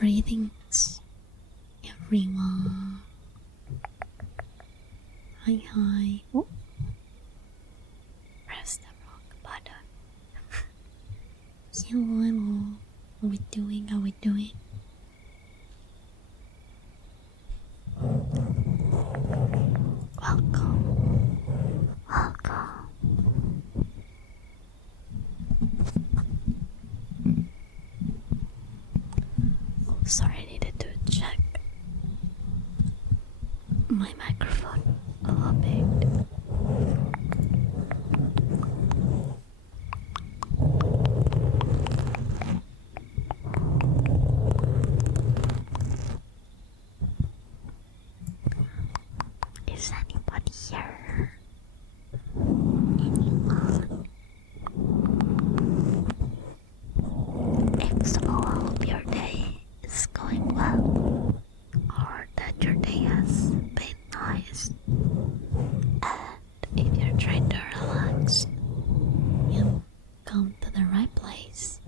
Greetings, everyone. Hi. Oh, press the wrong button. Hello. How we doing? Welcome. Oh, sorry, I needed to check my microphone a little bit. Is anybody here? Anyone? If so, I hope your day is going well, or that your day has been nice. And if you're trying to relax, you've come to the right place.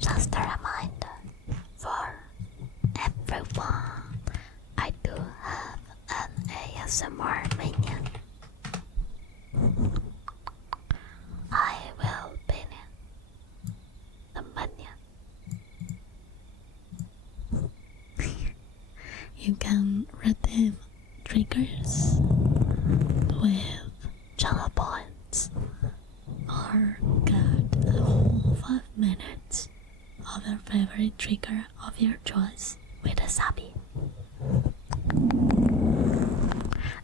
Just a reminder for everyone, I do have an ASMR minion. I will pin in the minion. You can redeem triggers with jello points or get a whole 5 minutes of your favorite trigger of your choice with a sabi.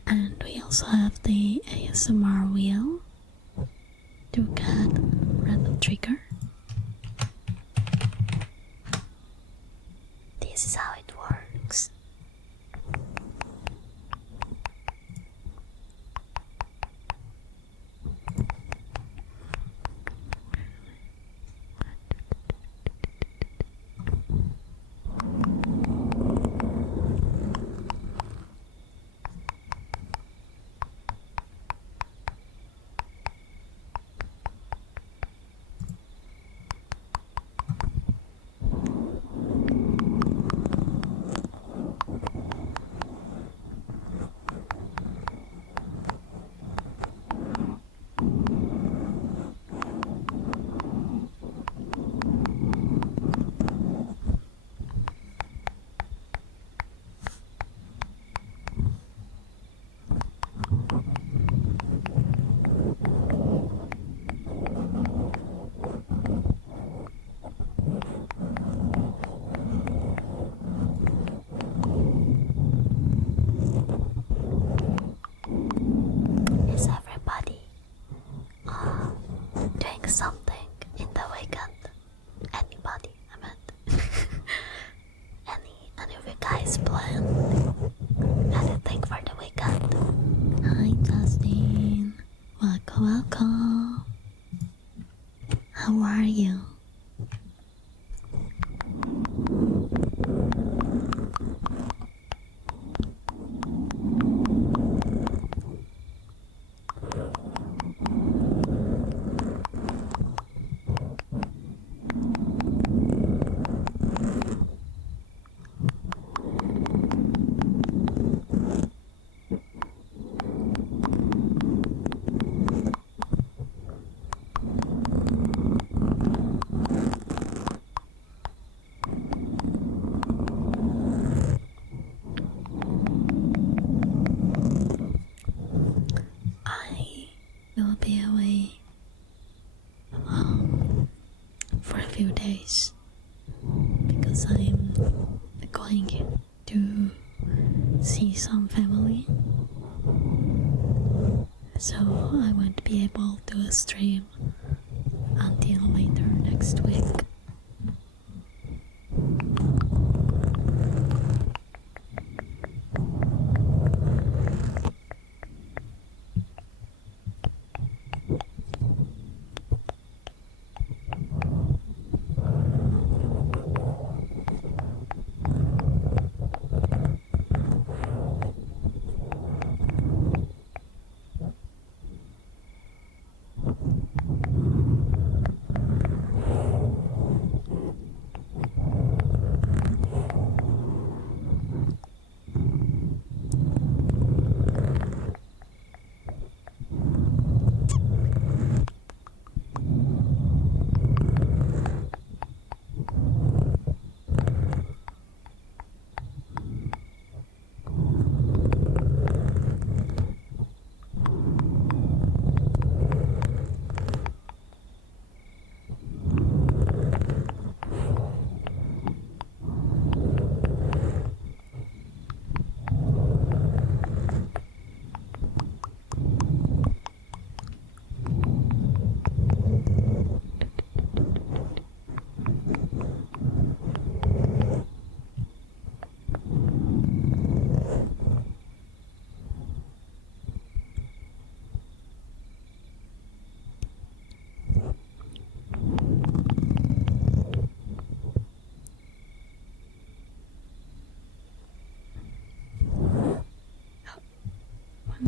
And we also have the ASMR wheel to get random trigger. This is how it works. Is everybody doing something in the weekend? Anybody? I meant any of you guys plan anything for the weekend? Hi Justin, welcome. I'll be away for a few days because I'm going to see some family, so I won't be able to stream until later next week.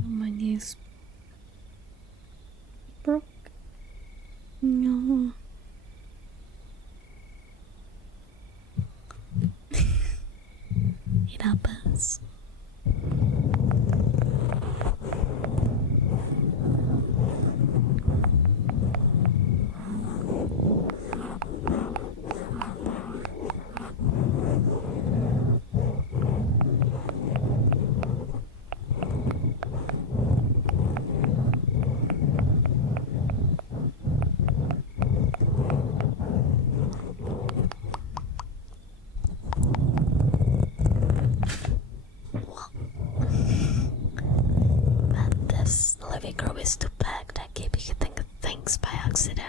My knees broke. No. It happens. But this living room is too packed. I keep hitting things by accident.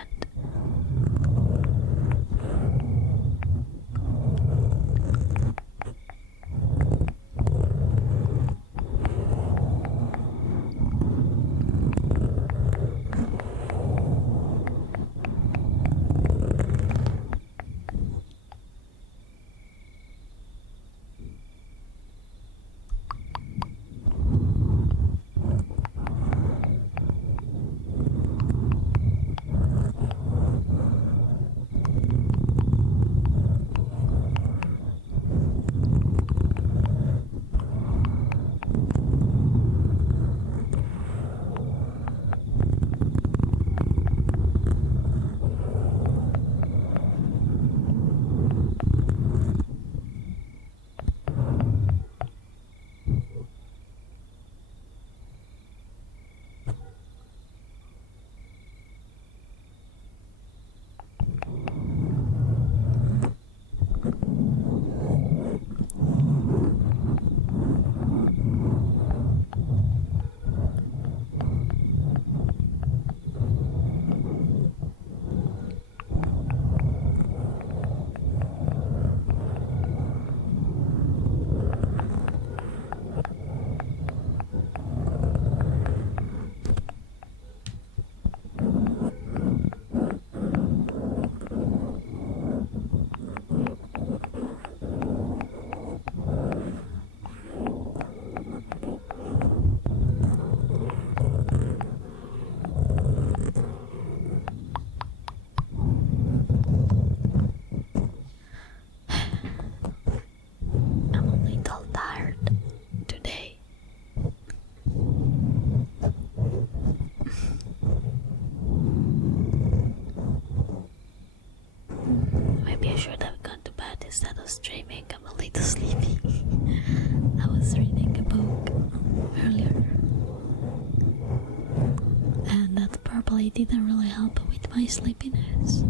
probably didn't really help with my sleepiness.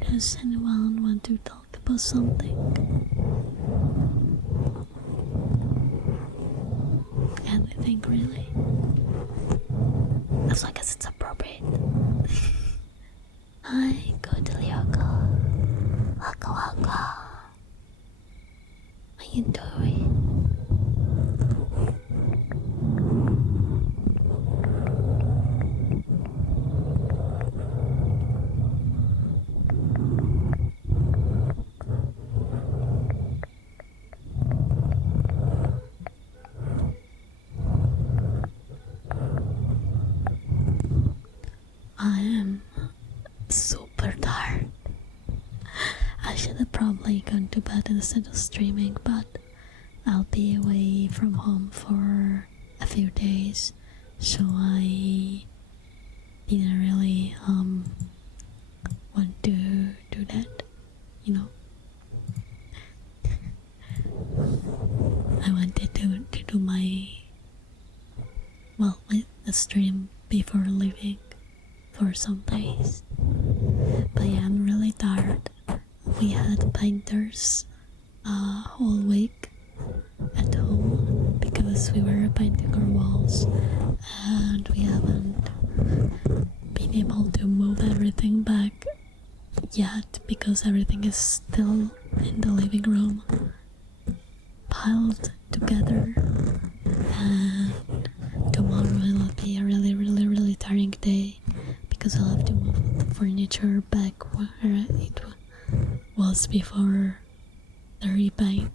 Does anyone want to talk about something? Anything really? As long as it's appropriate. Hi, good Lyoko. Waka waka. How you doing? I am super tired. I should have probably gone to bed instead of streaming, but I'll be away from home for a few days, so I didn't really want to do that, you know. I wanted to do my stream before leaving for some days. But yeah, I'm really tired. We had painters all week at home because we were painting our walls, and we haven't been able to move everything back yet because everything is still in the living room piled together. And tomorrow will be a really tiring day because I'll have to move the furniture back where it was before the repaint.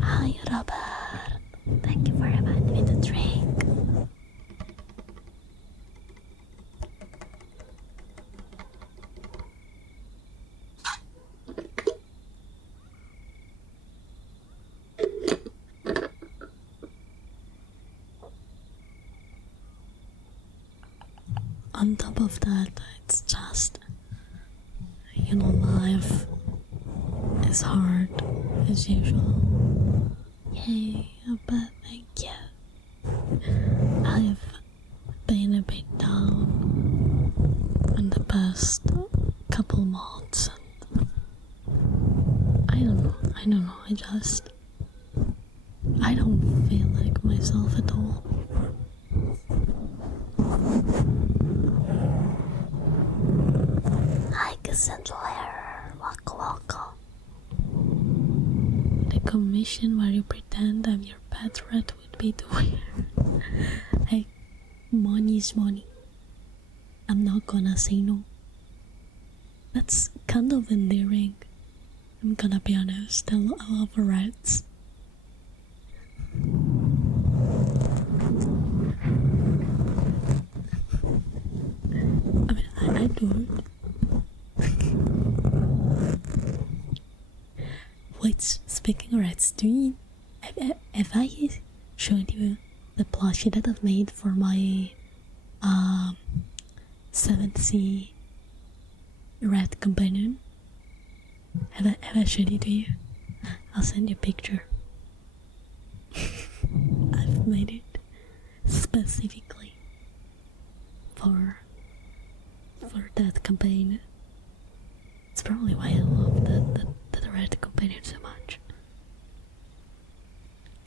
Hi, Robert. Thank you for reminding me to drink. On top of that, it's just, life is hard as usual. Yay, but thank you. I've been a bit down in the past couple months, and I don't know, I don't feel like myself at all. Hi, Cassandra. Waka waka. The commission where you pretend I'm your pet rat would be too weird. Hey, money is money. I'm not gonna say no. That's kind of endearing. I'm gonna be honest, I love rats. I do it. Wait, speaking of rats, have I shown you the plushie that I've made for my 7th Sea rat companion? Have I showed it to you? I'll send you a picture. I've made it specifically for that companion. It's probably why I love the red companion so much.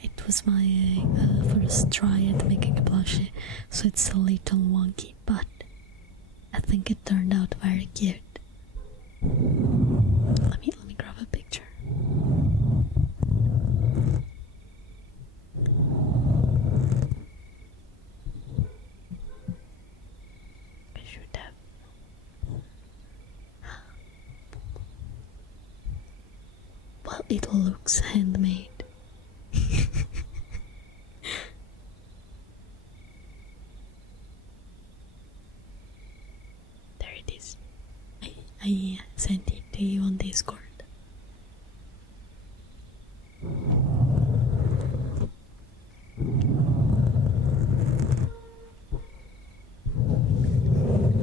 It was my first try at making a plushie, so it's a little wonky, but I think it turned out very cute. Let me grab a picture. I should have. Well, it looks handmade. There it is. I sent it to you on Discord.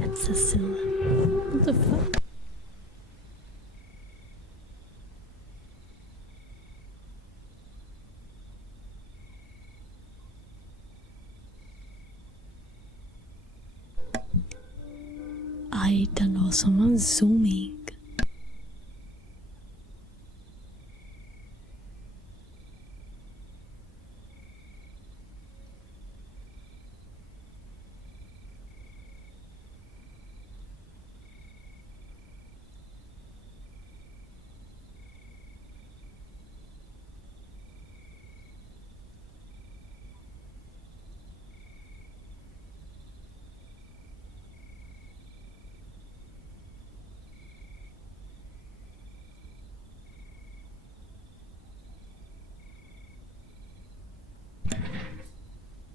That's Cecilia. What the fuck? I don't know, someone's zooming.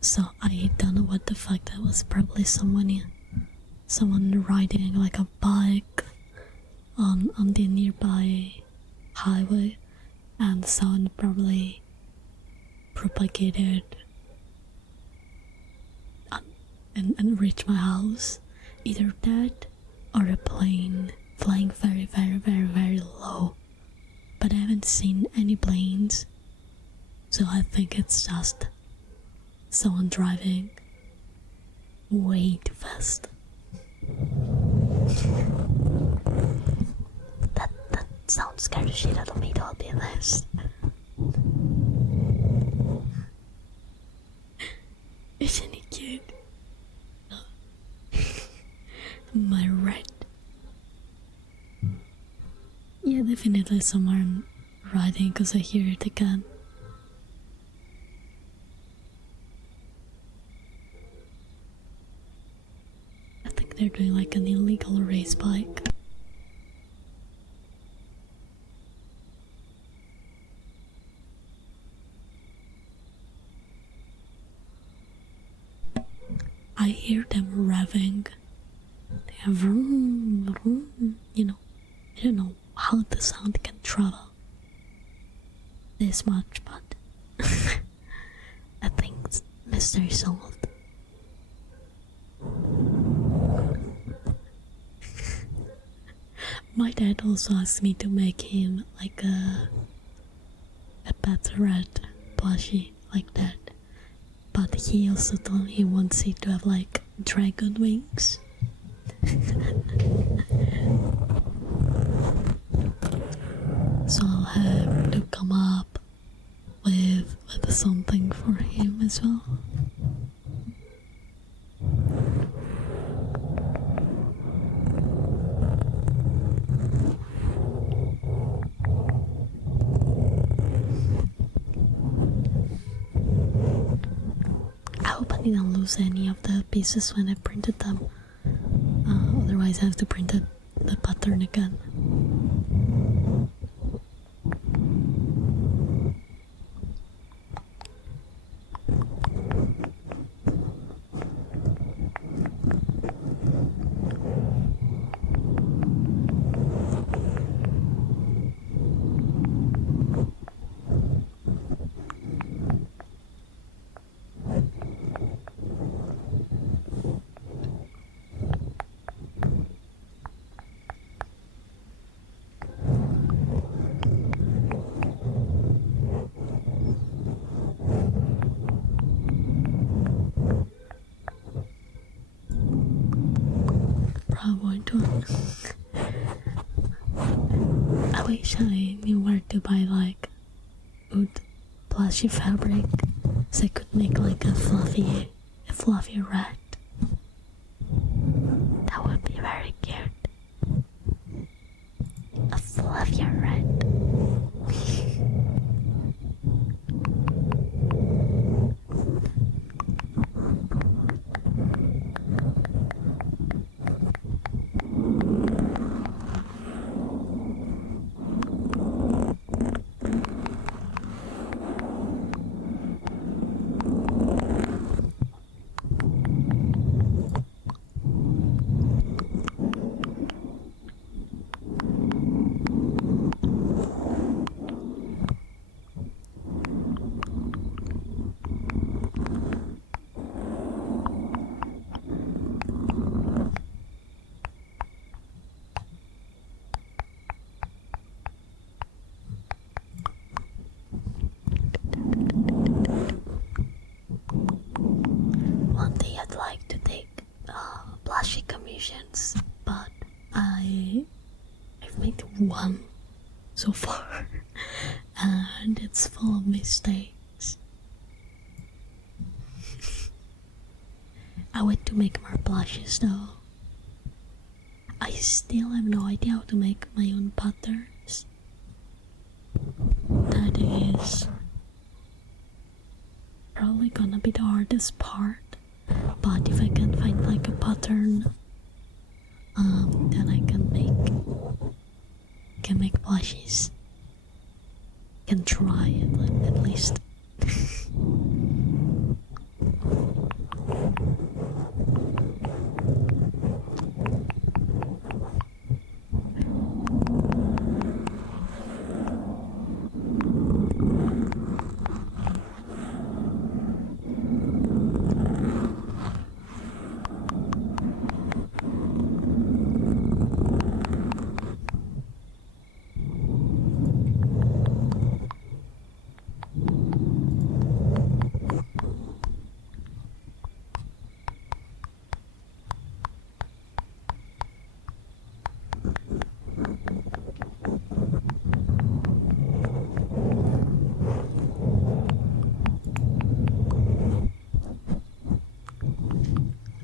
So I don't know what the fuck that was. Probably someone riding like a bike on the nearby highway, and the sound probably propagated and reached my house. Either that or a plane flying very, very, very, very low. But I haven't seen any planes, so I think it's just someone driving way too fast. That sounds scary shit out of me, to be honest. Isn't it cute? My red. Yeah, definitely someone riding because I hear it again. I think they're doing like an illegal race bike. I hear them revving. They have vroom, vroom, you know. I don't know how the sound can travel this much, but I think it's mystery solved. my dad also asked me to make him like a pet rat plushie like that. But he also told me he wants it to have like dragon wings. So I'll have to come up with something for him as well. I hope I didn't lose any of the pieces when I printed them. Otherwise I have to print the pattern again. I wish I knew where to buy like wood plushy fabric so I could make like a fluffy rat. That would be very cute. A fluffy rat. so far. And it's full of mistakes. I want to make more blushes though. I still have no idea how to make my own patterns. That is probably gonna be the hardest part. But if I can find like a pattern, then I can make blushes. Can try it at least.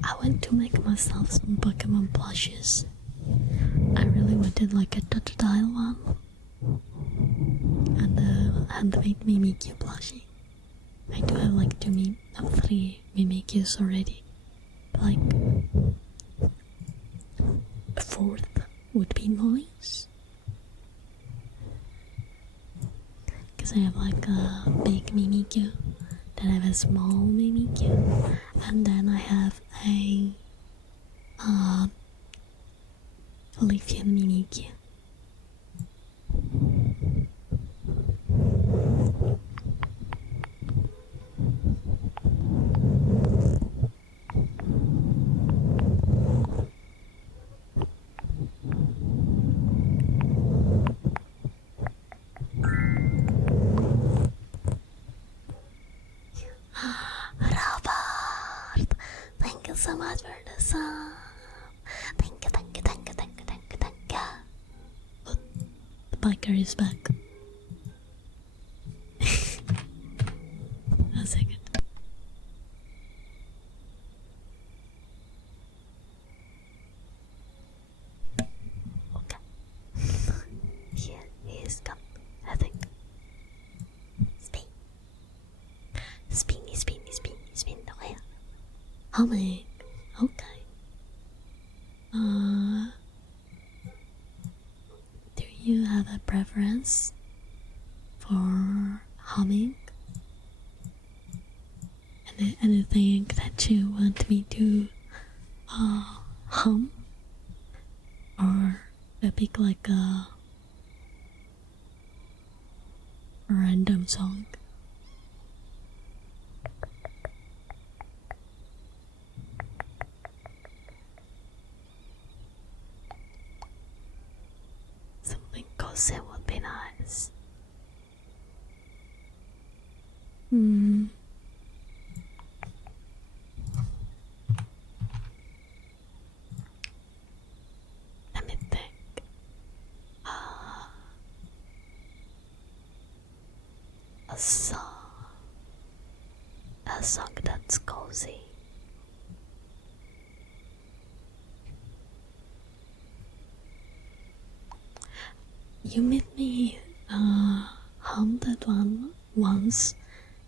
I want to make myself some Pokemon blushes. I really wanted like a tactile one. And handmade Mimikyu blushing. I do have like 3 Mimikyus already. But like a 4th would be nice. Because I have like a big Mimikyu, then I have a small Mimikyu, and then I have a Lithian Mimikyu. Robert, thank you so much for the song. Thank you. The biker is back. A second. Okay. Here he is come, I think. Spin the wheel. Humming. Okay. Do you have a preference for humming? Anything that you want me to hum? Or a big like a random song? Something cozy would be nice. Let me think. A song that's cozy. You made me hum that one once,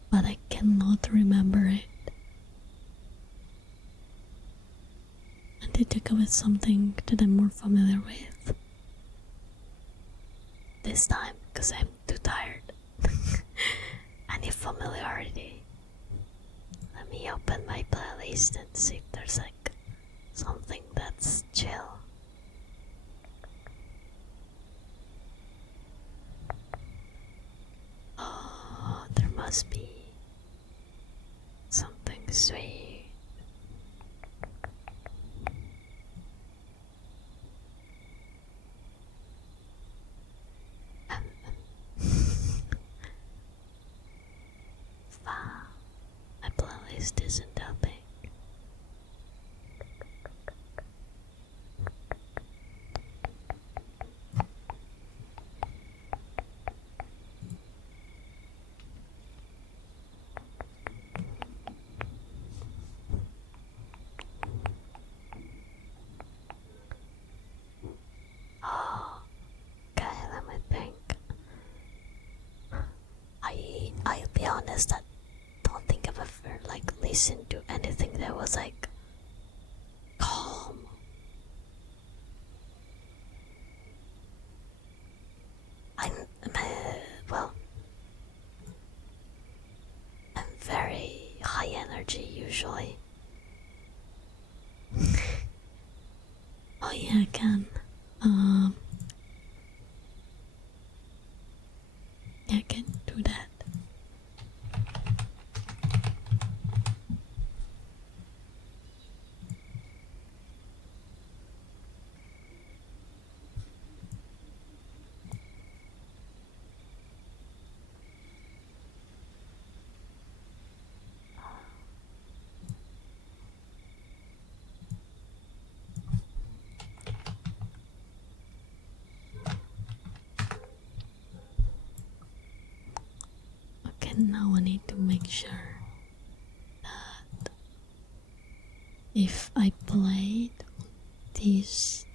but I cannot remember it. I need to go with something that I'm more familiar with This time, because I'm too tired. I need familiarity. Let me open my playlist and see if there's like something that's chill. Oh, there must be something sweet. Wow, my playlist isn't helping. energy usually. Oh yeah, I can. Yeah, I can do that. Okay, now I need to make sure that if I played this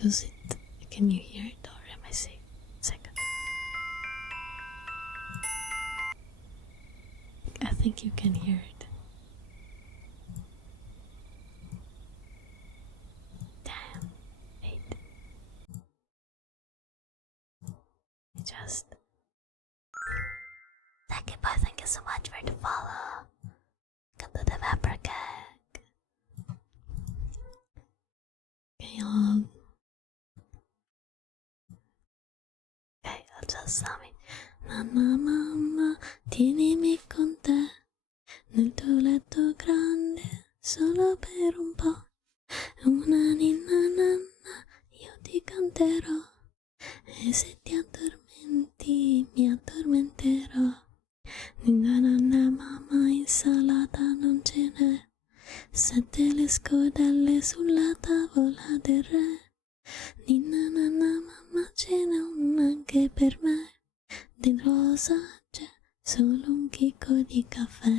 does it, can you hear it or am I saying second? I think you can hear it. Damn, wait. Just Thank you so much for the follow. Come to the member gag. okay, Okay, I'll just sum it. Nana mamma, tienimi con te nel tuo letto grande solo per un po'. Una ninna nanna io ti canterò e se ti addormenti mi addormenterò. Ninna nanna mamma insalata non ce n'è, 7 le scodelle sulla tavola del re. Ninna nanna mamma ce n'è una anche per me. Dentro cosa c'è solo un chicco di caffè.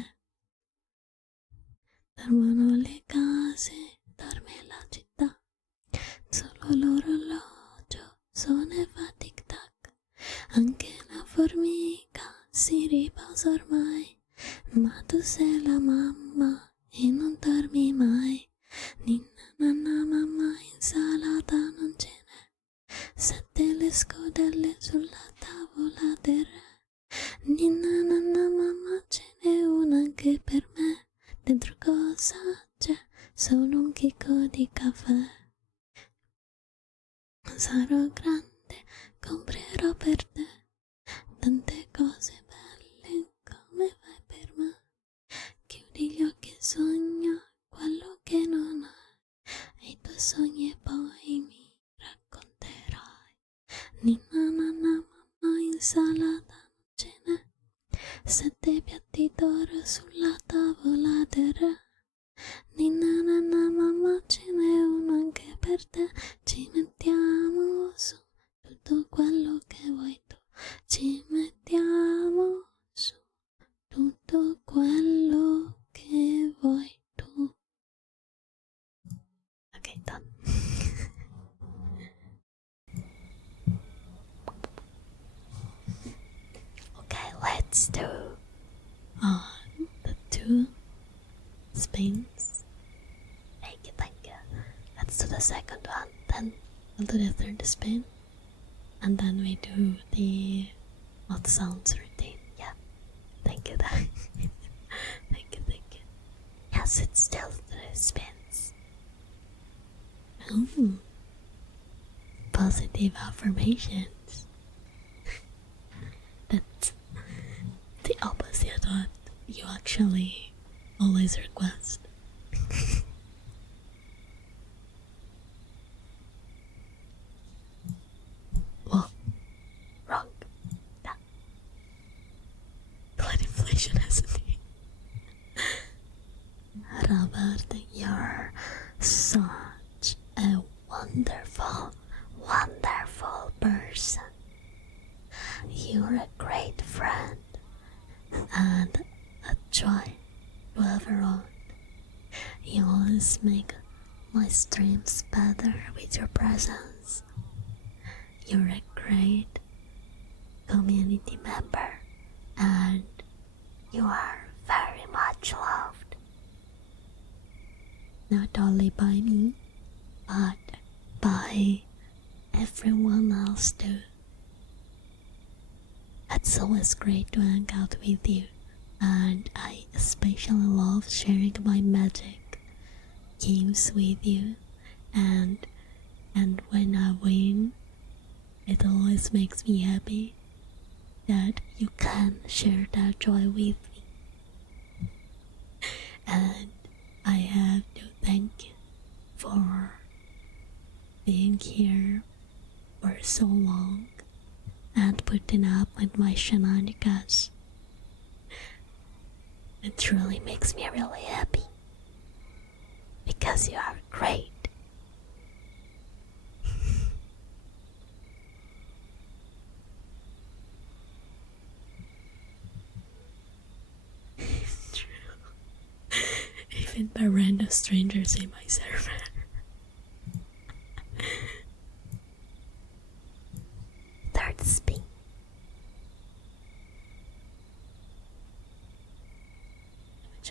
Dormono le case, dorme la città, solo l'orologio suona e fa tic tac. Anche la formica si riposa ormai, ma tu sei la mamma e non dormi mai. Ninna nanna mamma insalata non ce n'è, 7 le scodelle sulla tavola del re. Ninna nanna mamma ce n'è una anche per me. Dentro cosa c'è? Solo un chicco di caffè. Sarò grande, comprerò per te tante cose belle come fai per me. Chiudi gli occhi e sogna quello che non hai, e i tuoi sogni e poi mi racconterai. Ninna nanna mamma insalata non ce n'è, 7 piatti d'oro sulla tavola del re. Ninna nanna mamma ce n'è uno anche per te, ci mettiamo su tutto quello che vuoi tu, ci mettiamo su tutto quello che vuoi tu. Ok, done. Okay, let's do The 2 spins. thank you. Let's do the second one. Then We'll do the 3rd spin, and then we do the mouth sounds routine. yeah. Thank you, thank you. Thank you. Yes, it's still 3 spins. Ooh. Positive affirmations. That's the opposite of what you actually always request. Well, Wrong. Yeah. blood inflation has a name. Robert, You're such a wonderful, wonderful person. You're a great friend and a joy to have around. You always make my streams better with your presence. You're a great community member and you are very much loved. not only by me, but by everyone else too. It's always great to hang out with you, and I especially love sharing my magic games with you, and when I win, it always makes me happy that you can share that joy with me. And I have to thank you for being here for so long and putting up with my shenanigans. It truly makes me really happy because you are great. It's true. Even by random strangers in my server. Third spin.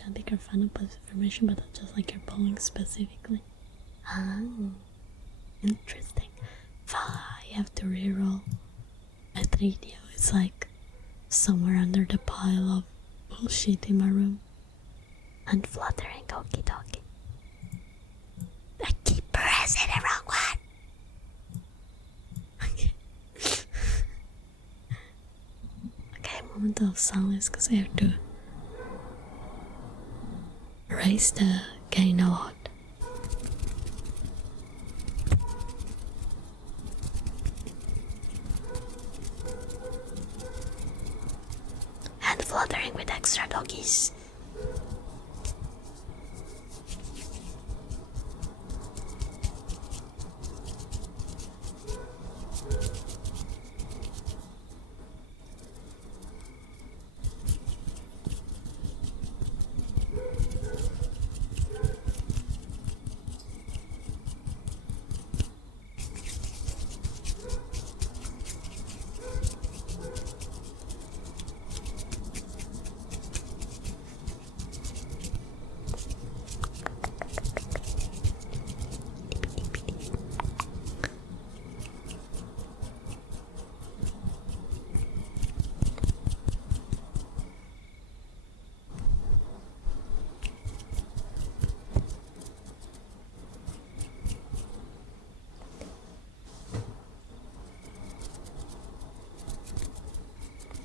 I'm a bigger fan of positive information, but I just like your polling specifically. Oh, Interesting. If I have to reroll my 3DO, it's like somewhere under the pile of bullshit in my room. and fluttering okie dokie. I keep pressing the wrong one. Okay, moment of silence because I have to raise the gain a lot. And fluttering with extra doggies.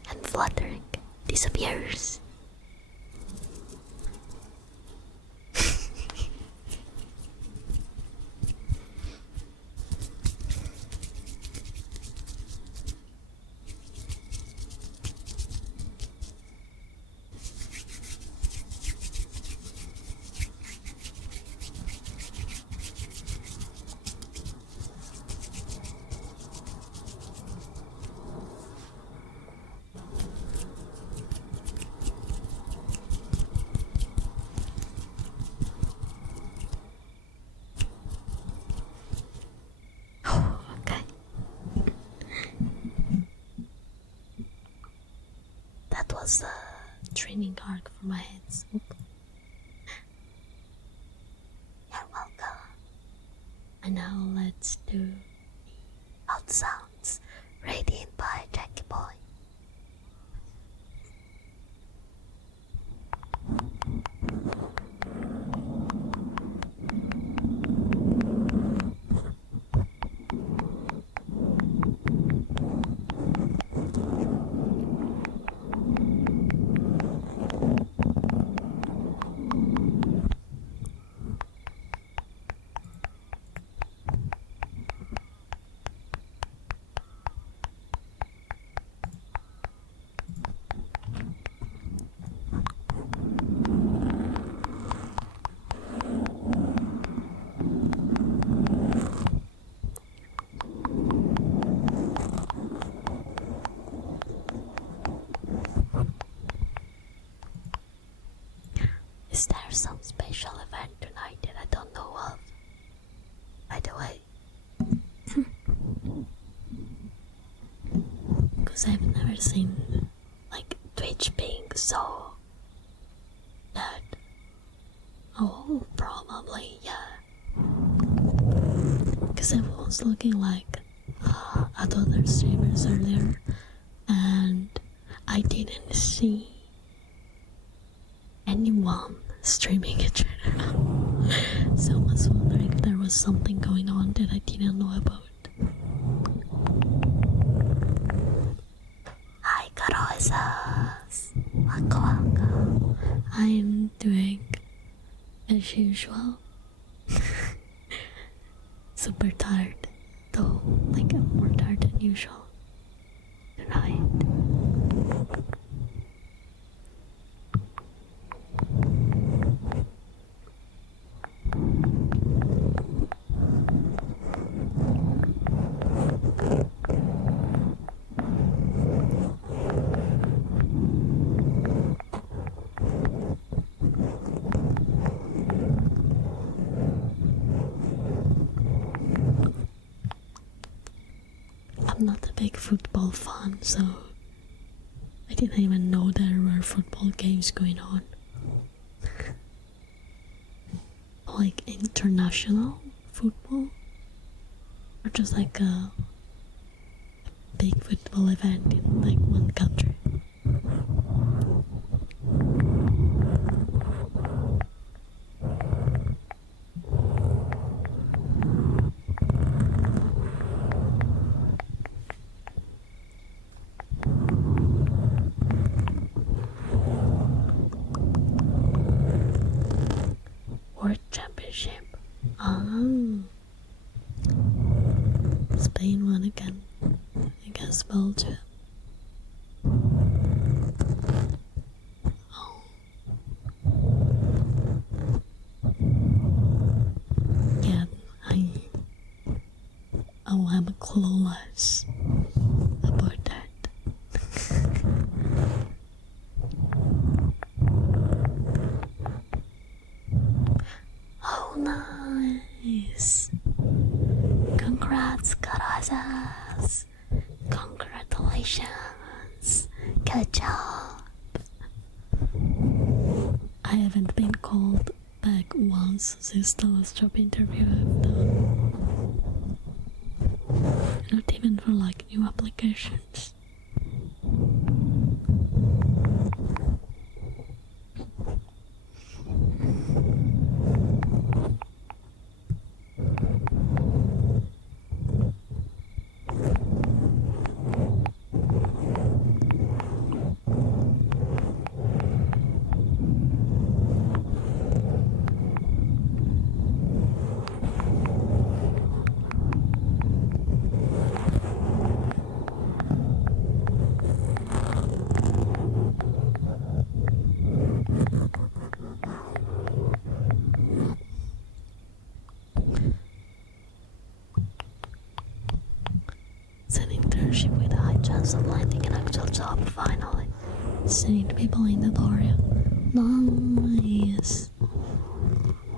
And fluttering disappears. Okay. That was a Training arc for my hands. Oop. You're welcome. And now let's do Out sounds radiant by Jackie Boy. Is there some special event tonight that I don't know of? By the way, because I've never seen like Twitch being so that. Oh, probably, yeah. was looking like at other streamers earlier, and I didn't see anyone streaming in general. So I was wondering if there was something going on that I didn't know about. Hi, Carosas. Waka waka. I'm doing as usual. Super tired, though, like I'm more tired than usual tonight. I'm not a big football fan, so I didn't even know there were football games going on. Like international football? Or just like a big football event in like one country? World Championship. Spain won again against Belgium. Oh. Yeah, I'm clueless about that. Oh, nice. Congrats, Carosas. Congratulations. Good job. I haven't been called back once since the last job interview I've done. Not even for like new applications. It's an internship with a high chance of landing an actual job finally. Seeing people in the door. Nice.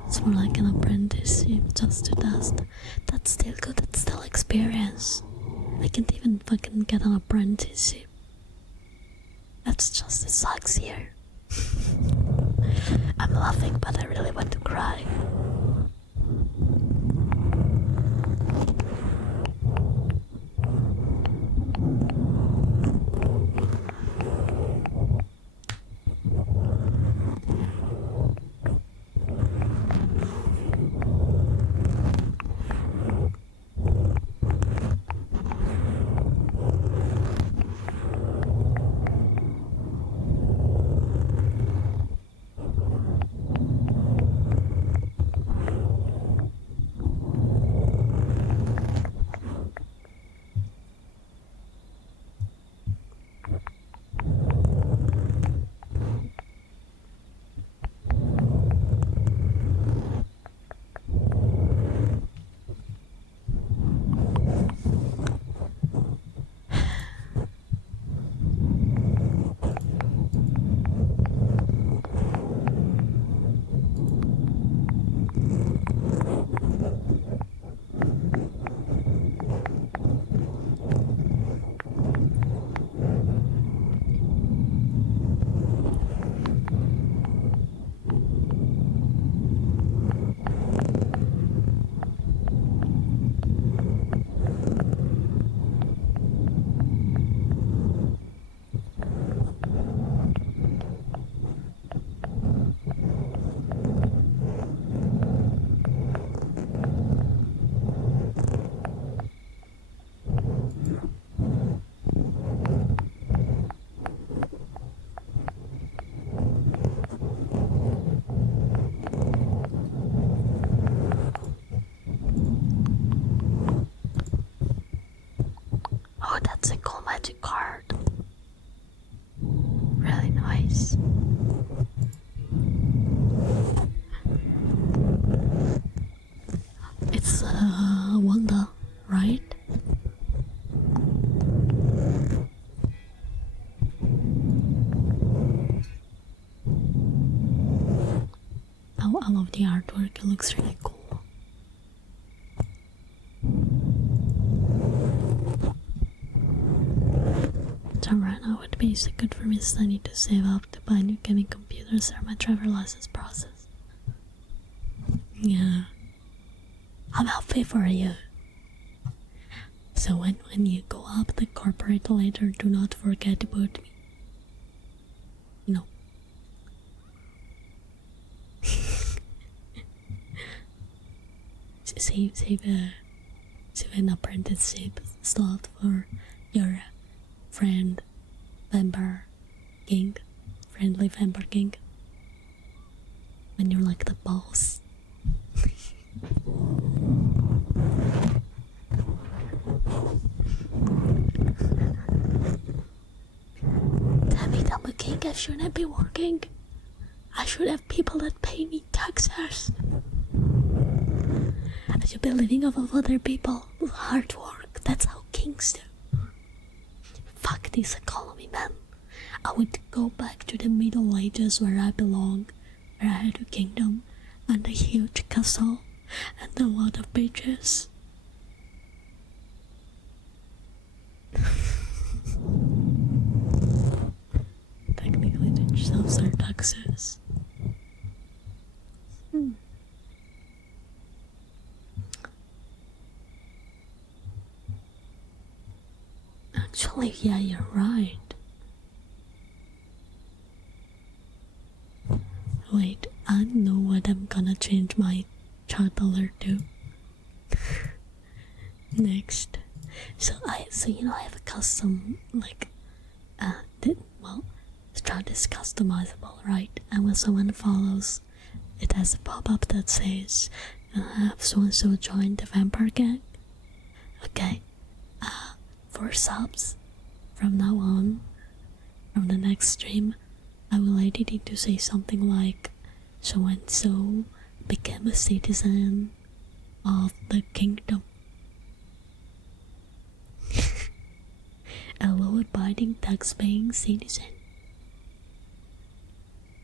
It's more like an apprenticeship just to test. That's still good, that's still experience. I can't even fucking get an apprenticeship. That's just it sucks here. I'm laughing, but I really want to cry. magic card. Really nice. It's Wanda, right? Oh, I love the artwork, it looks really cool. So right now it would be so good for me since I need to save up to buy new gaming computers or my driver license process. Yeah. I'm happy for you. So when you go up the corporate later, do not forget about me. No. save an apprenticeship slot for your friendly vampire king. When you're like the boss. Damn it, I'm a king, I shouldn't be working. I should have people that pay me taxes. I should be living off of other people with hard work. That's how kings do. Fuck this economy, man. I would go back to the Middle Ages where I belong, where I had a kingdom and a huge castle and a lot of bitches. Technically, the yourselves are taxes. Actually, yeah, you're right. Wait, I know what I'm gonna change my chatteler to. Next. So I have a custom, like, Strat is customizable, right? And when someone follows, it has a pop-up that says, have so-and-so joined the vampire gang. Okay, for subs, from now on, from the next stream, I will edit it to say something like, so-and-so became a citizen of the kingdom. A law-abiding tax-paying citizen.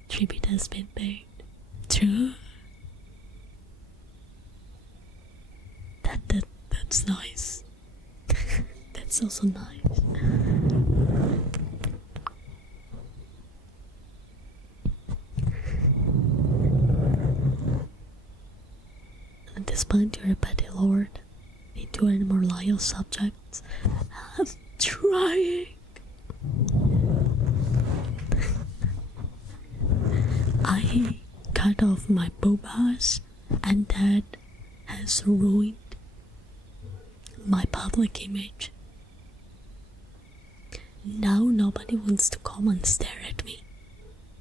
Tribute has been paid. True. That's nice. That's also nice. Despite you're a petty lord, need to earn more loyal subjects. I'm trying. I cut off my boobas, and that has ruined my public image. Now nobody wants to come and stare at me.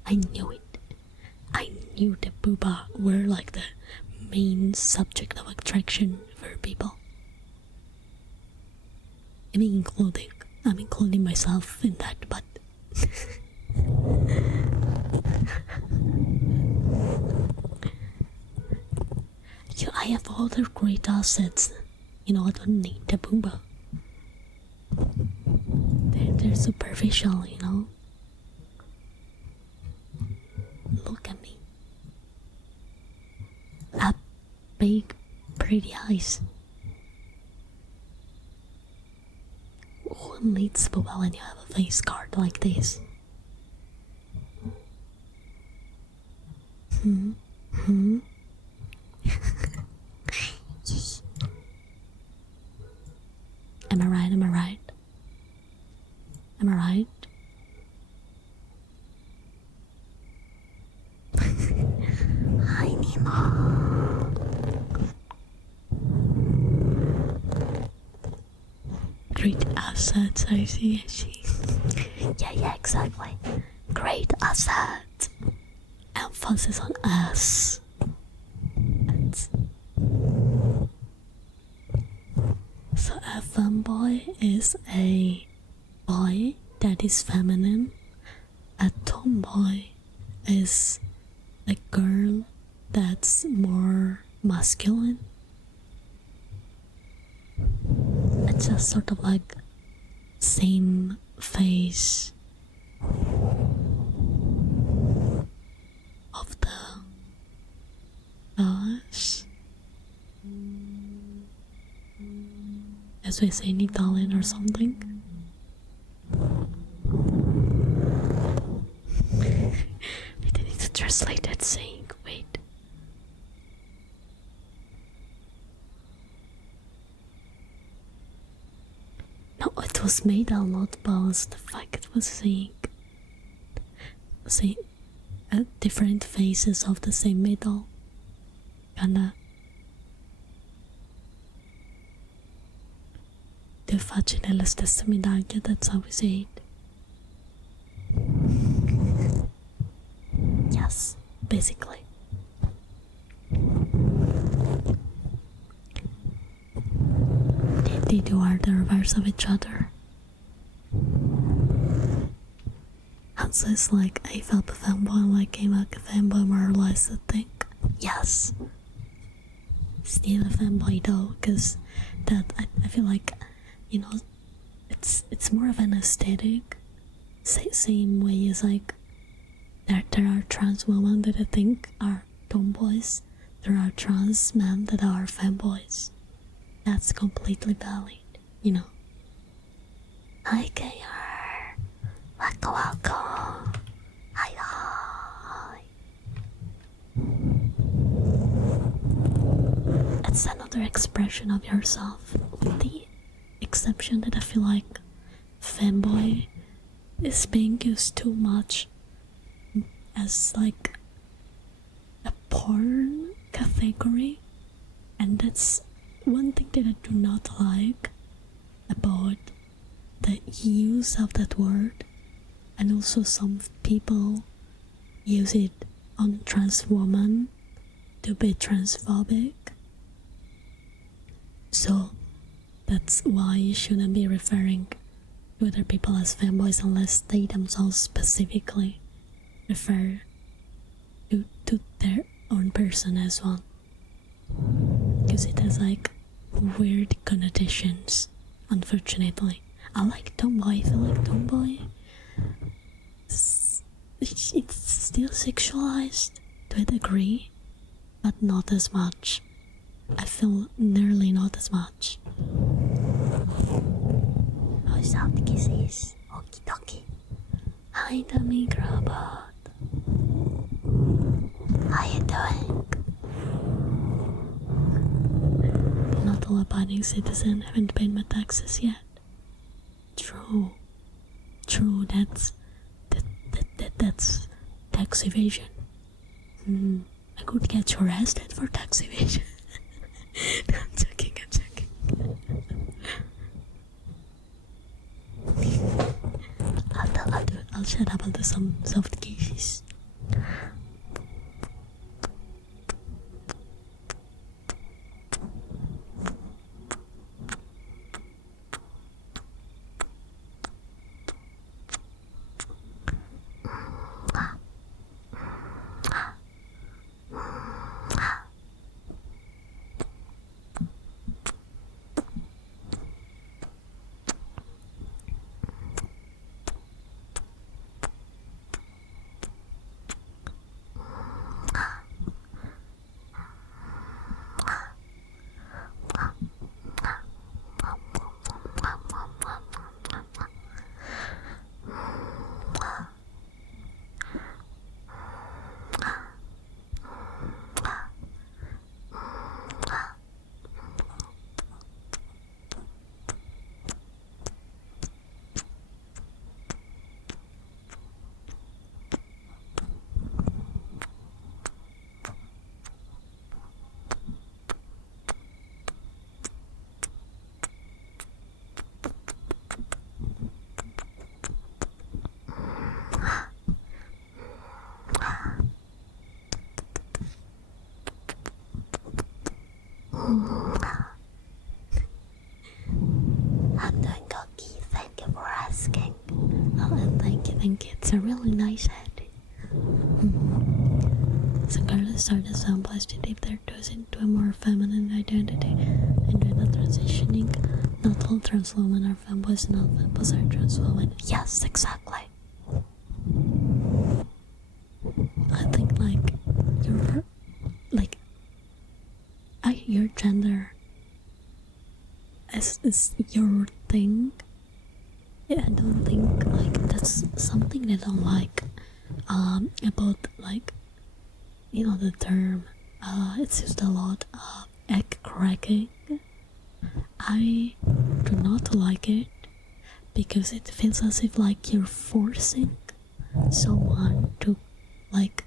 I knew it. I knew the booba were like the main subject of attraction for people. I'm including myself in that, but I have other great assets. I don't need the booba. They're superficial, Look at me. A big, pretty eyes. Who needs booba when you have a face card like this? Am I right? Hi, Nemo. Great assets, I see. Yeah, exactly. Great asset. Emphasis on S. So a fanboy is a boy that is feminine, a tomboy is a girl that's more masculine. It's just sort of like same phase of the us, as we say in Italian or something. I need to translate that saying. Wait. No, it was made a lot, but the fact it was saying different faces of the same medal. Kinda due facce delle stesse medaglie, that's how we say it. Yes, basically. The two are the reverse of each other. Hanzo is like I felt a fanboy, like I'm like a fanboy more or less, I think. Yes. Still a fanboy though, because that I feel like, you know, it's more of an aesthetic. Same way as like there are trans women that I think are tomboys. There are trans men that are fanboys. That's completely valid, you know. Hi KR. Welcome. Hi. It's another expression of yourself, with the exception that I feel like fanboy is being used too much as like a porn category, and that's one thing that I do not like about the use of that word. And also some people use it on trans women to be transphobic. So that's why you shouldn't be referring to other people as fanboys unless they themselves specifically refer to their own person as one. Because it has like weird connotations, unfortunately. I like tomboy, I feel like tomboy it's still sexualized to a degree, but not as much. I feel nearly not as much. Who's up, kisses? Okie dokie. Hi, dummy robot. How you doing? Not a law-abiding citizen, haven't paid my taxes yet. True, that's tax evasion. I could get you arrested for tax evasion. I'm joking. I'll shut up, I'll do some soft kisses. I'm doing okay, thank you for asking. a really nice head. Some girls start as fanboys to dip their toes into a more feminine identity and do not transitioning. Not all trans women are fanboys, and all fanboys are trans women. Yes, exactly. I think like your gender is your thing. I don't think like that's something they don't like about like, you know, the term it's used a lot, egg cracking. I do not like it because it feels as if like you're forcing someone to like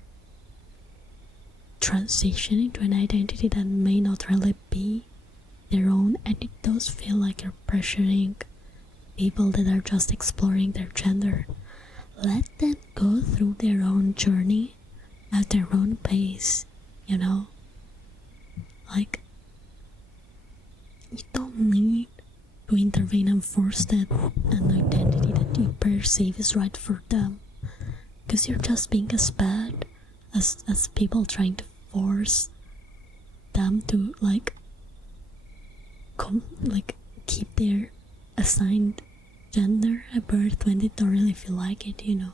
transition into an identity that may not really be their own, and it does feel like you're pressuring people that are just exploring their gender. Let them go through their own journey at their own pace, you know? Like, you don't need to intervene and force that an identity that you perceive is right for them, because you're just being as bad as people trying to force them to like keep their assigned gender at birth when they don't really feel like it, you know.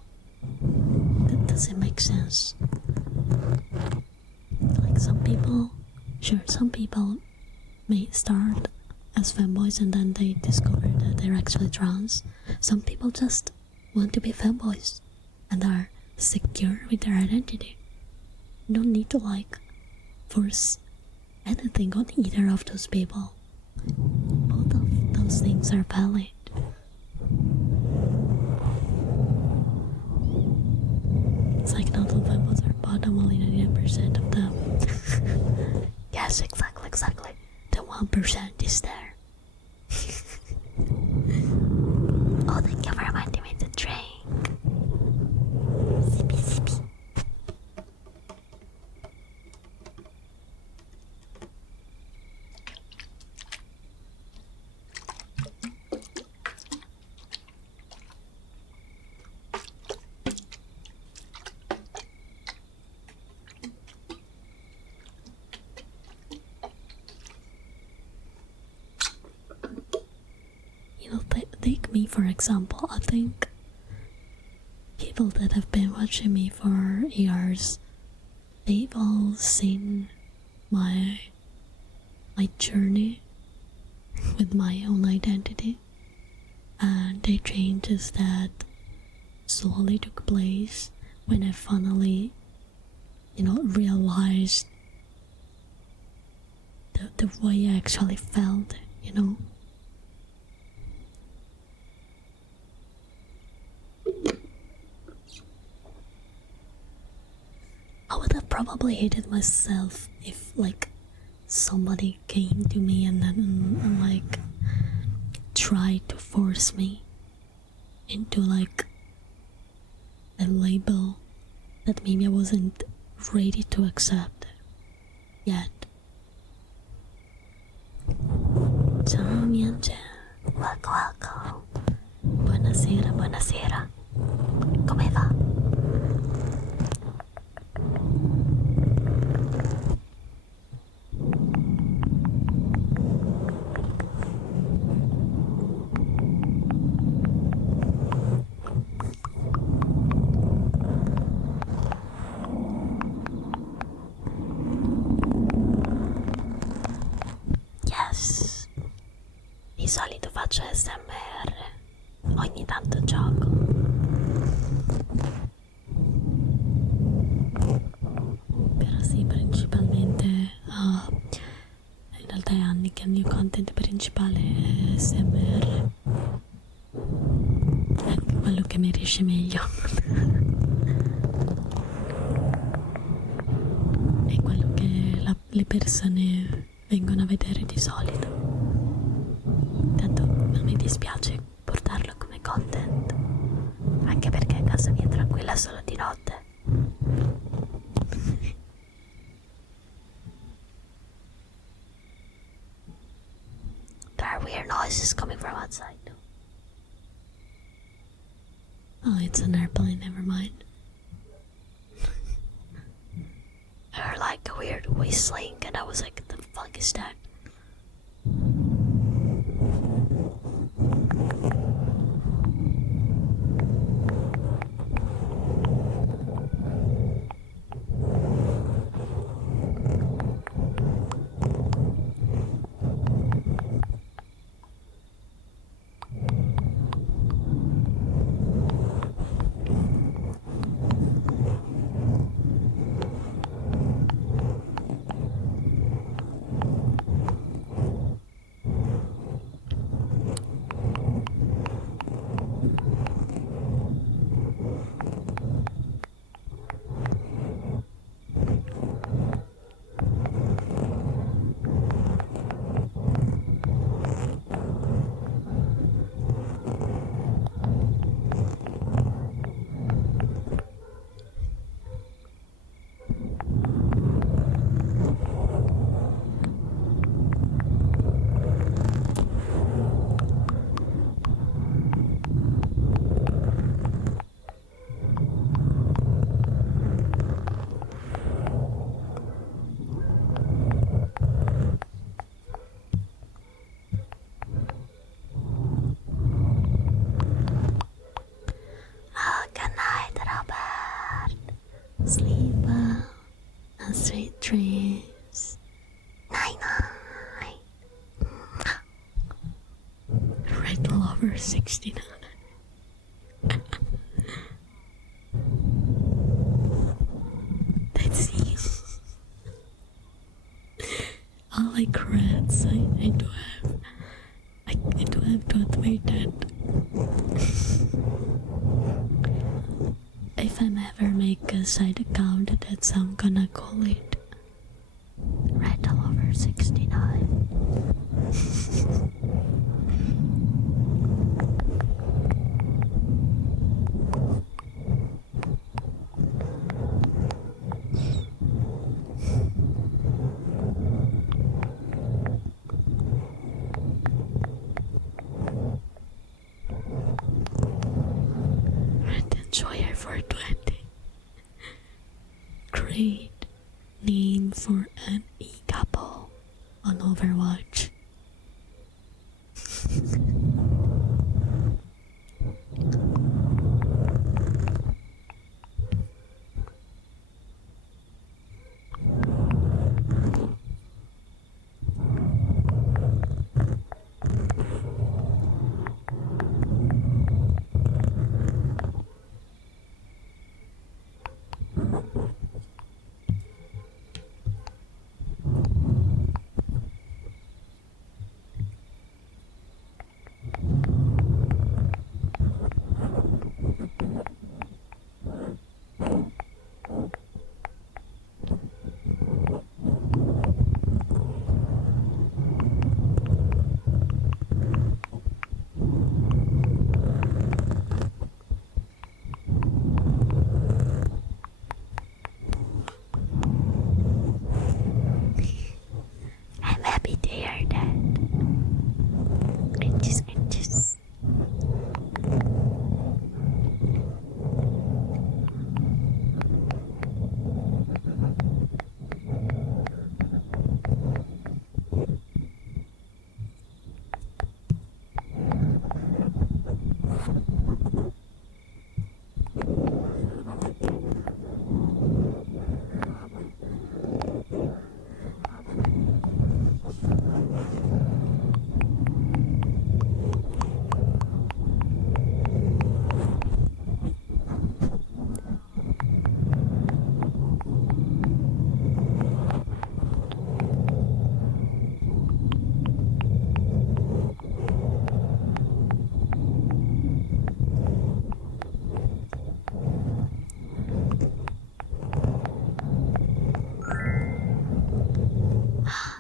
That doesn't make sense. Like some people may start as femboys and then they discover that they're actually trans. Some people just want to be femboys and are secure with their identity. You don't need to like force anything on either of those people. Both of those things are valid. It's like not all femboys are bottom, only 99% of them. Yes, exactly. The 1% is there. Oh, thank you for reminding me to drink. Sippy, sippy. You know, take me for example. I think people that have been watching me for years, they've all seen my journey with my own identity and the changes that slowly took place when I finally, you know, realized the way I actually felt, you know. I would have probably hated myself if like somebody came to me and like tried to force me into like a label that maybe I wasn't ready to accept yet. Ciao Miance. Welcome. Buonasera. Come va? Yes. Di solito faccio ASMR. Ogni tanto gioco. Però sì, principalmente in realtà è anni che il mio content principale è SMR. È anche quello che mi riesce meglio. È quello che le persone vengono a vedere di solito. Tanto non mi dispiace portarlo come content, Anche perché a casa mia è tranquilla solo di notte. There are weird noises coming from outside. Oh, it's an airplane, never mind. I heard like a weird whistling and I was like, the fuck is that? Oh, good night, Robert. Sleep well and sweet dreams. Night night. Red Lover 69. That's you. I like rats. I do have. I do have to admit that. If I'm ever make a side account, that's how I'm gonna call it. Red Lover 69. Red Enjoyer 420. Great name for an e-couple on Overwatch. I'm happy to hear that. It just.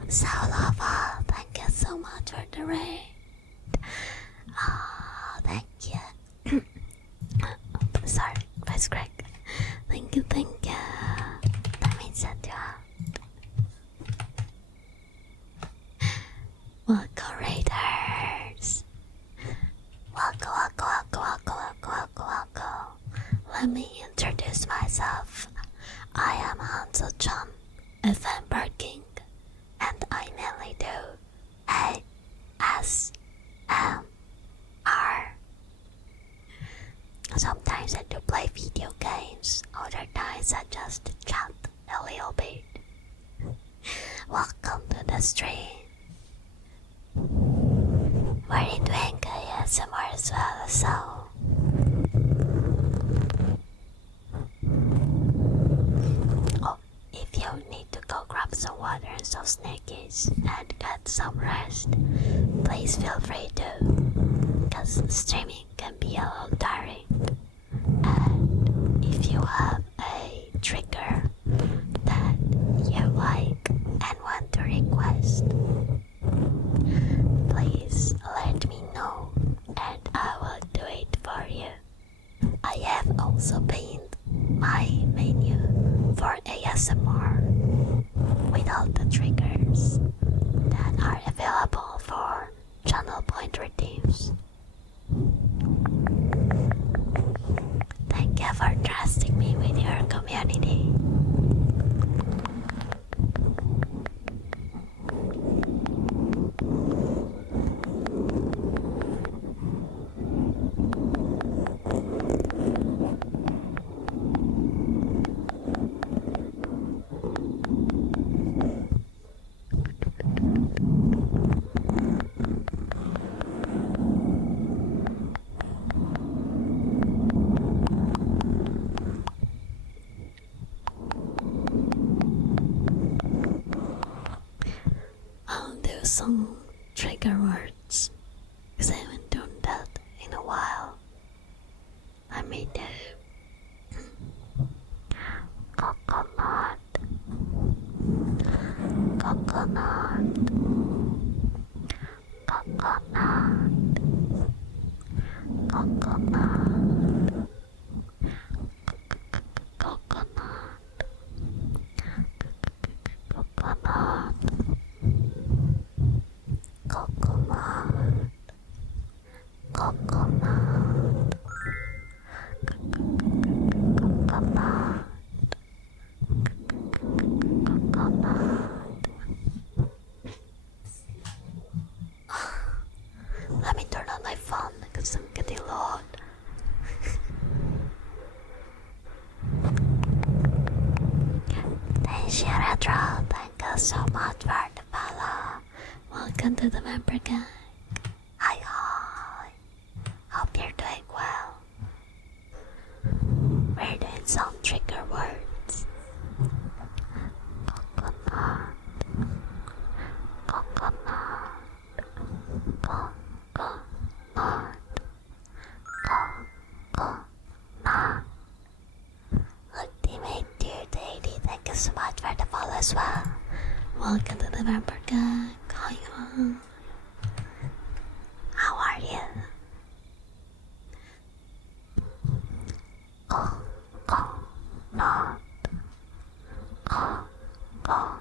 So lava, thank you so much for the raid. Oh, thank you. Sorry, voice crack. Thank you, thank you. That means that you welcome raiders. Welcome, welcome, welcome, welcome, welcome, welcome, welcome. times I do play video games, other times I just chat a little bit. Welcome to the stream. We're doing ASMR as well, so if you need to go grab some water and some snackies and get some rest, please feel free to, because streaming can be a little tiring. And if you have a trigger that you like and want to request, please let me know and I will do it for you. I have also pinned my menu for ASMR with all the triggers that are available for channel point redeems. Thank you for trusting me with your community. I'll do some trigger words because I haven't done that in a while. I may do coconut, coconut, coconut, coconut, coconut, coconut, coconut, coconut, coconut, coconut. Let me turn on my phone because I'm getting loud. Thank you, Retro. Thank you so much for the follow. Welcome to the member gang. Hi, hi. Hope you're doing well. We're doing some trigger words. Coconut, coconut, coconut, coconut. Ultimate Dear Lady, thank you so much for the follow as well. Welcome to the member gang. Hi, hi. How are you? Coconut, coconut, coconut, coconut.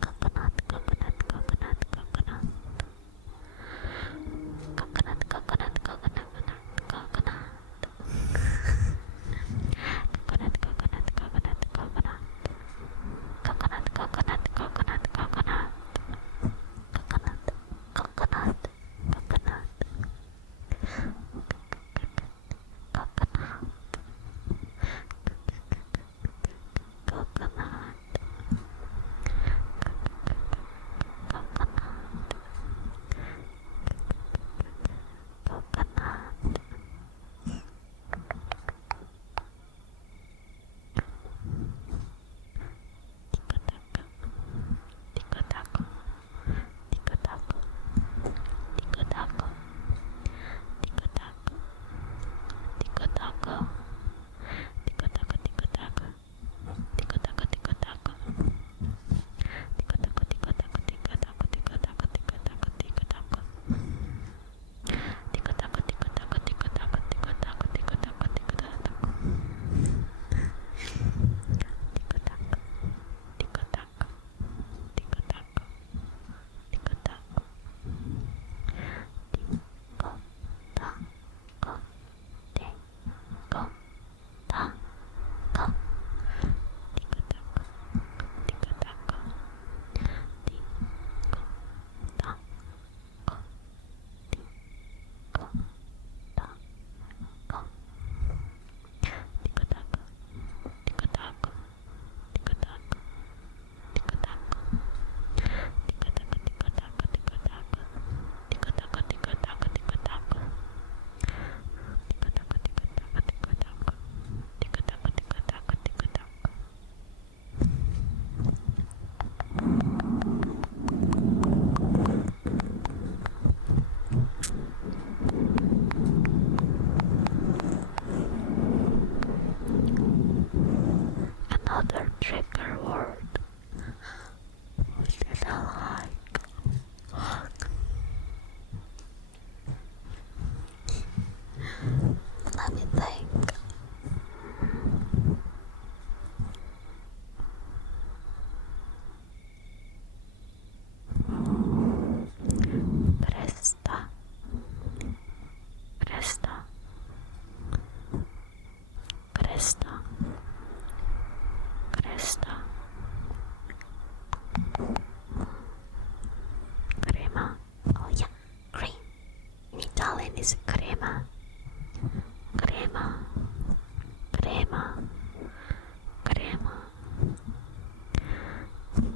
Coconut, coconut, coconut, coconut. Coconut, coconut, coconut, coconut. name is Crema. Crema. Crema. Crema.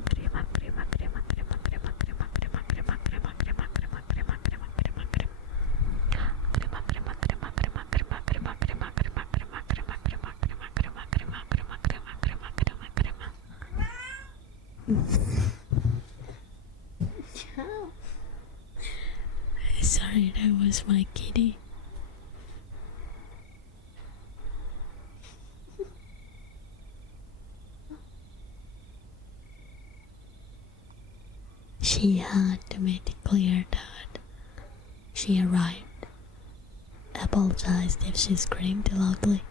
Crema, crema, crema, crema, crema, crema, crema, crema, crema, crema, crema, crema, crema, crema, crema. Crema, crema, crema, crema, crema, crema, crema, crema, crema, crema, crema, crema, crema, crema, crema, crema, crema, crema. Sorry, that was my kitty. She had to make it clear that she arrived. Apologized if she screamed loudly.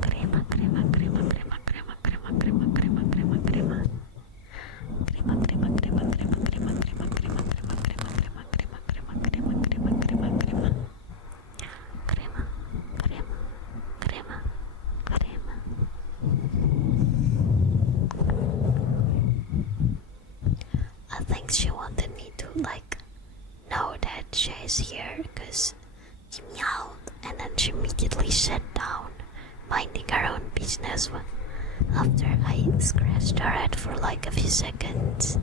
Crema, crema, crema, crema, crema, crema, crema, crema, crema, crema. Crema, crema, crema, crema, crema, crema, crema, crema, crema, crema, crema, crema, crema, crema, crema, crema. Crema, crema, crema, crema. I think she wanted me to know that she's here because she meowed and then she immediately sat down, minding her own business after I scratched her head for a few seconds.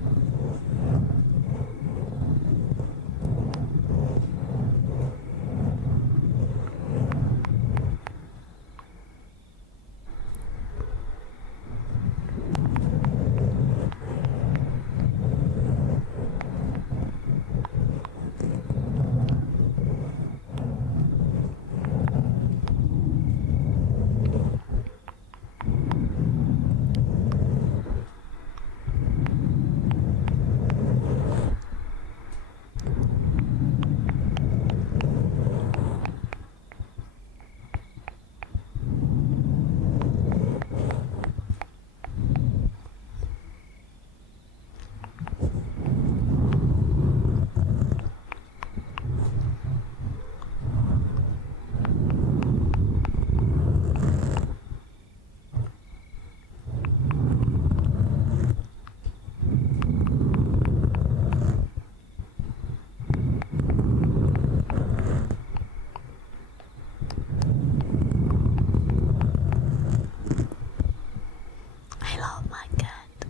I love my cat.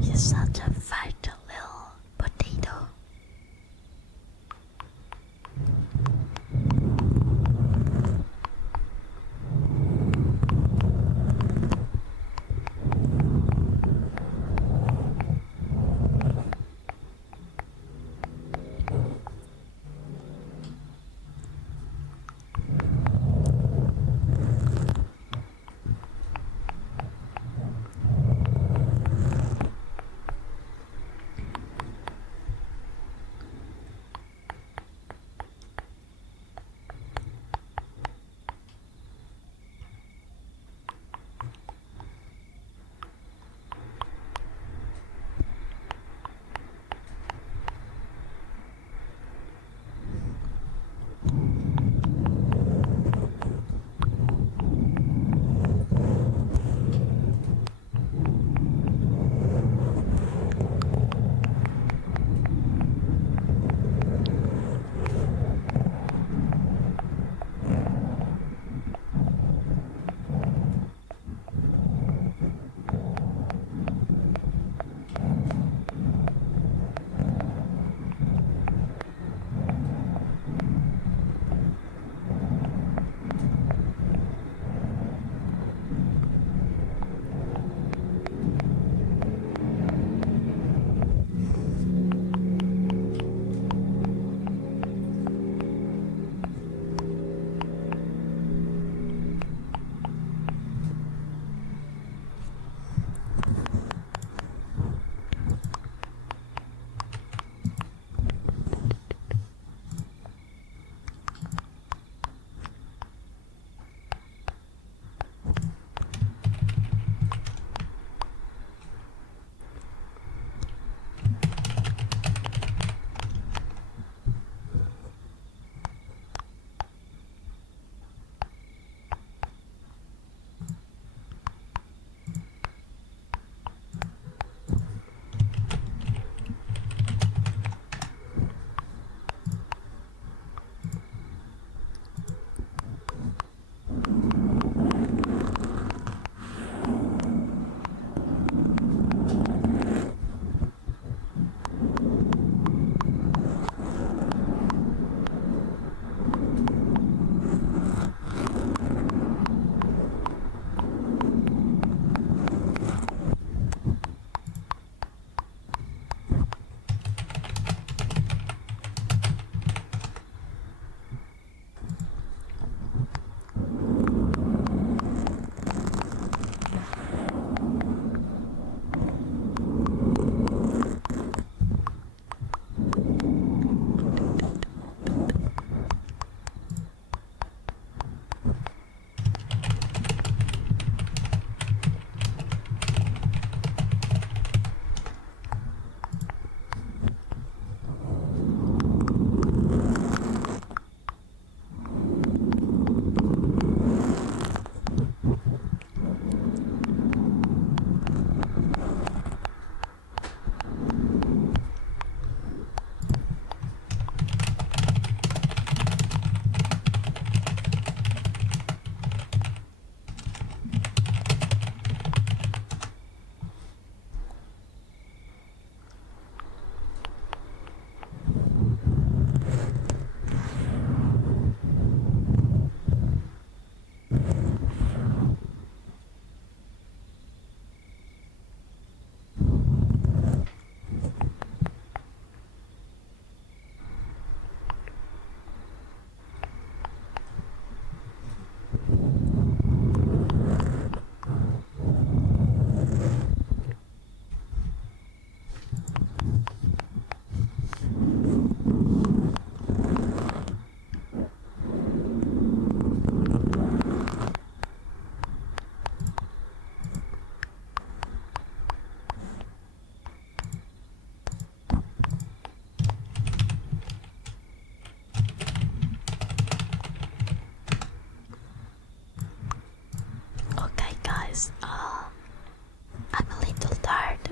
He's such a vital little potato.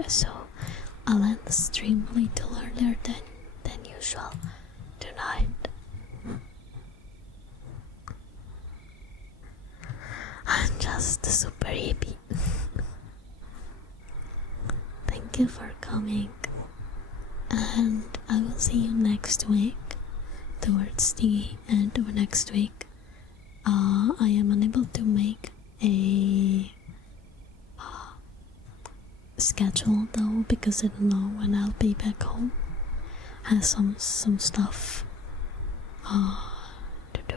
so I'll end the stream a little earlier than usual tonight. I'm just super happy. Thank you for coming, and I will see you next week. Towards the end of next week, I am unable to make a schedule though, because I don't know when I'll be back home. I have some stuff to do,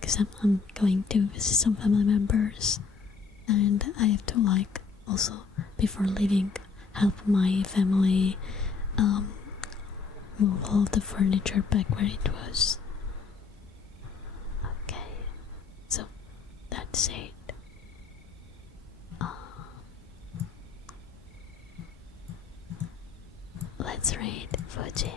because I'm going to visit some family members, and I have to also before leaving help my family move all the furniture back where it was. Okay, so that's it. Let's read Fuji.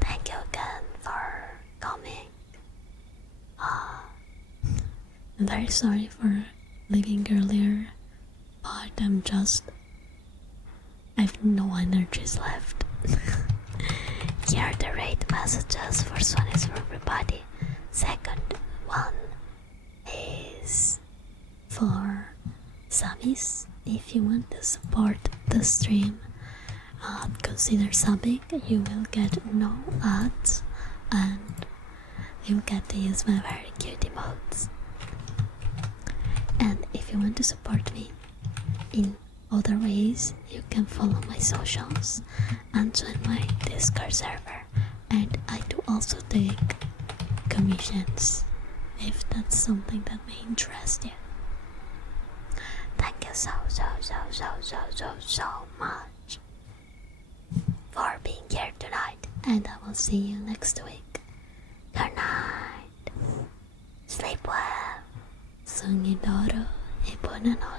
Thank you again for coming. I'm very sorry for leaving earlier, but I have no energies left. Here are the rate messages. First one is for everybody. Second one is For subbies, if you want to support the stream, consider subbing. You will get no ads, and you'll get to use my very cute emotes. And if you want to support me in other ways, you can follow my socials and join my Discord server. And I do also take commissions, if that's something that may interest you. thank you so much for being here tonight. And I will see you next week. Good night. Sleep well. Sogni d'oro e buonanotte.